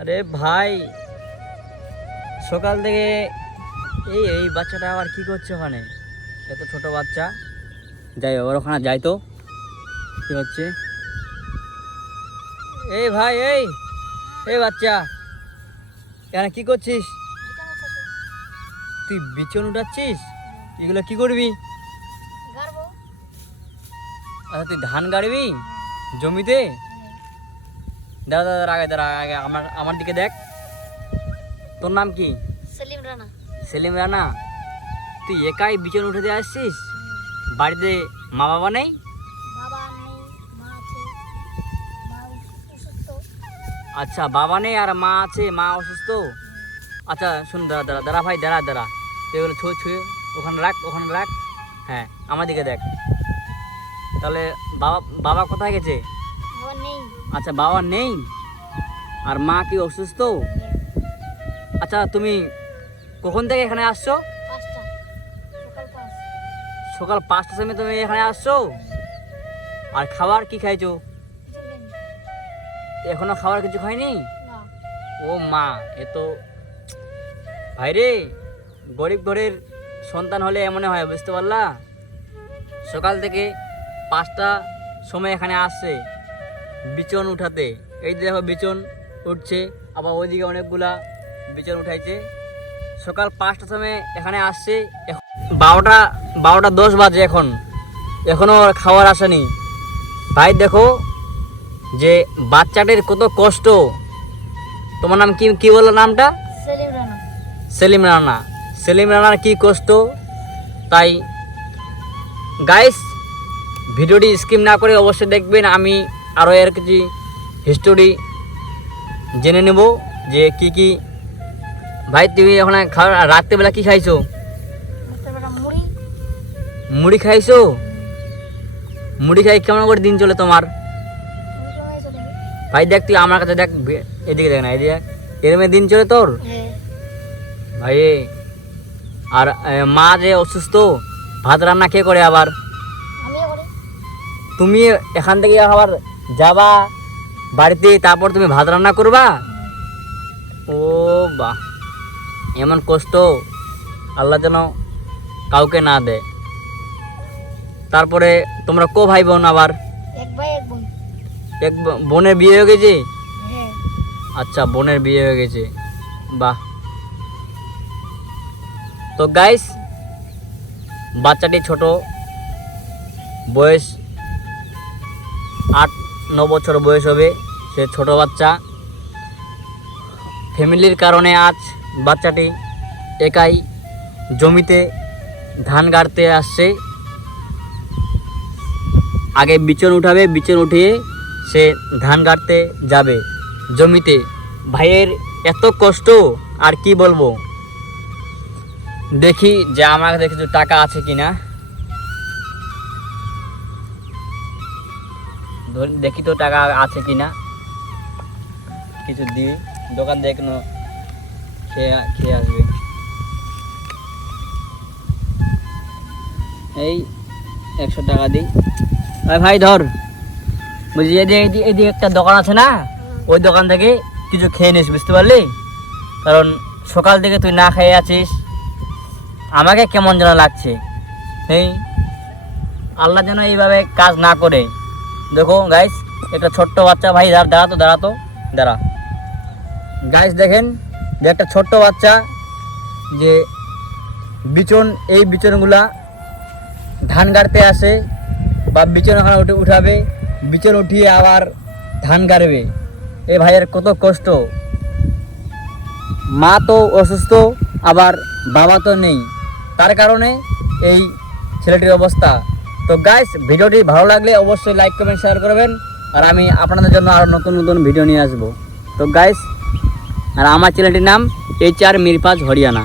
আরে ভাই, সকাল থেকে এই বাচ্চাটা আবার কি করছে ওখানে? এত ছোট বাচ্চা। যাই ওর ওখানে যাই তো কি হচ্ছে। এই ভাই, এই বাচ্চা, এখানে কি করছিস? তুই বিছন উঠাচ্ছিস? এগুলো কি করবি? আচ্ছা, তুই ধান গাড়বি জমিতে? দাঁড়া দাঁড়া, আগে আমার দিকে দেখ। তোর নাম কি? সেলিম রানা। সেলিম রানা, তুই একাই বিছন উঠাতে আসছিস? বাড়িতে মা বাবা নেই? বাবা নেই, মা আছে, মা অসুস্থ। আচ্ছা, বাবা নেই আর মা আছে, মা অসুস্থ। আচ্ছা শুন, দাঁড়া ভাই, দাঁড়া। তুই এগুলো ছুঁয়ে ওখানে রাখ। হ্যাঁ, আমার দিকে দেখ। তাহলে বাবা কোথায় গেছে? বাবা নেই। আচ্ছা, বাবা নেই আর মা কি অসুস্থ? আচ্ছা, তুমি কখন থেকে এখানে আসছো? 5টা, সকাল 5। সকাল 5টার সময় তুমি এখানে আসছো? আর খাবার কি খাইছো? কিছু নেই। এখনো খাবার কিছু খাইনি? না। ও মা, এ তো ভাই রে, গরিব ঘরের সন্তান হলে এমনই হয়, বুঝতে পারলা? সকাল থেকে 5টা সময় এখানে আসছে বিছন উঠাতে। এই যে দেখো বিছন উঠছে, আবার ওইদিকে অনেকগুলা বিছন উঠাইছে। সকাল 5টার সময় এখানে আসছে, 12টা 10 বাজে, এখনো খাবার আসেনি। ভাই দেখো যে বাচ্চাটির কত কষ্ট। তোমার নাম কি বললো নামটা? সেলিম রানা। সেলিম রানার কি কষ্ট। তাই গাইস, ভিডিওটি স্কিপ না করে অবশ্যই দেখবেন। আমি আরও এর কিছু হিস্টোরি জেনে নেব যে কি। ভাই তুমি এখন রাত্রেবেলা কি খাইছো? রাত্রেবেলা মুড়ি। মুড়ি খাইছো? মুড়ি খাই কেমন করে দিন চলে তোমার? ভাই দেখ, তুই আমার কাছে দেখ, এদিকে দেখ না, এদিকে এরমে দিন চলে তোর? হ্যাঁ ভাই। আর মা যে অসুস্থ, ভাত রান্না কে করে? আবার আমিও করি। তুমি এখান থেকে আবার যাবা বাড়িতে, তারপর তুমি ভাত রান্না করবা? ও বাহ, এমন কষ্ট আল্লাহ যেন কাউকে না দেয়। তারপরে তোমরা কো ভাই বোন? আবার এক ভাই এক বোন। এক বোনের বিয়ে হয়ে গেছে? হ্যাঁ। আচ্ছা, বোনের বিয়ে হয়ে গেছে, বাহ। তো গাইস, বাচ্চাটি ছোট, বয়স 8-9 বছর বয়স হবে। সে ছোট বাচ্চা। ফ্যামিলির কারণে আজ বাচ্চাটি একাই জমিতে ধান গাড়তে আসছে। আগে বিছন উঠাবে, বিছন উঠিয়ে সে ধান গাড়তে যাবে জমিতে। ভাইয়ের এত কষ্ট আর কি বলবো। দেখি যে আমার কাছে কিছু টাকা আছে কিনা, দেখি তো টাকা আছে কিনা, কিছু দিয়ে দোকান থেকে কোনো খেয়ে আসবে। এই 100 টাকা দিই। ভাই ধর, বুঝলি এদিকে একটা দোকান আছে না, ওই দোকান থেকে কিছু খেয়ে নিস, বুঝতে পারলি? কারণ সকাল থেকে তুই না খেয়ে আছিস, আমাকে কেমন যেন লাগছে। এই আল্লাহ যেন এইভাবে কাজ না করে। দেখো গাইস, একটা ছোট্ট বাচ্চা, ভাই দাঁড়া গাইস, দেখেন যে একটা ছোট্ট বাচ্চা যে এই বিছনগুলা ধান গাড়তে আসে, বা বিছন ওখানে উঠাবে, বিছন উঠিয়ে আবার ধান গাড়বে। এই ভাইয়ের কত কষ্ট। মা তো অসুস্থ, আবার বাবা তো নেই, তার কারণে এই ছেলেটির অবস্থা। তো গাইস, ভিডিওটি ভালো লাগলে অবশ্যই লাইক কমেন্ট শেয়ার করবেন। আর আমি আপনাদের জন্য আরও নতুন ভিডিও নিয়ে আসবো। তো গাইস, আর আমার চ্যানেলটির নাম HR মিরফাজ হরিয়ানা।